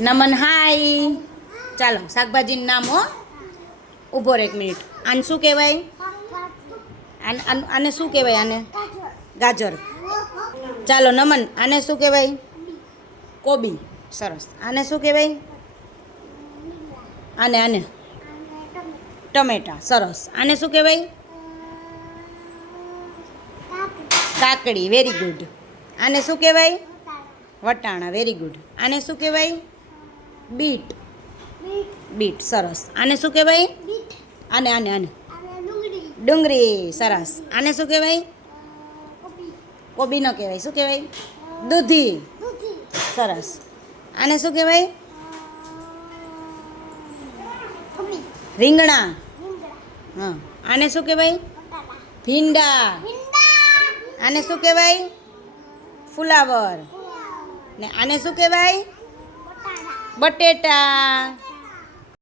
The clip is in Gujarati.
નમન હાય. ચાલો શાકભાજીનું નામ હો. ઊભો રહે એક મિનિટ. આને શું કહેવાય? આને શું કહેવાય? આને ગાજર. ચાલો નમન, આને શું કહેવાય? કોબી. સરસ. આને શું કહેવાય? આને ટમેટા. સરસ. આને શું કહેવાય? કાકડી. Very good. આને શું કહેવાય? વટાણા. Very good. આને શું કહેવાય? બીટ. બીટ. સરસ. આને શું કહેવાય? આને ડુંગળી. સરસ. આને શું કહેવાય? કોબી ન કહેવાય. શું કહેવાય? દૂધી. સરસ. આને શું કહેવાય? રીંગણા. હા. આને શું કહેવાય? ભીંડા. આને શું કહેવાય? ફુલાવર. ને આને શું કહેવાય? બટેટા.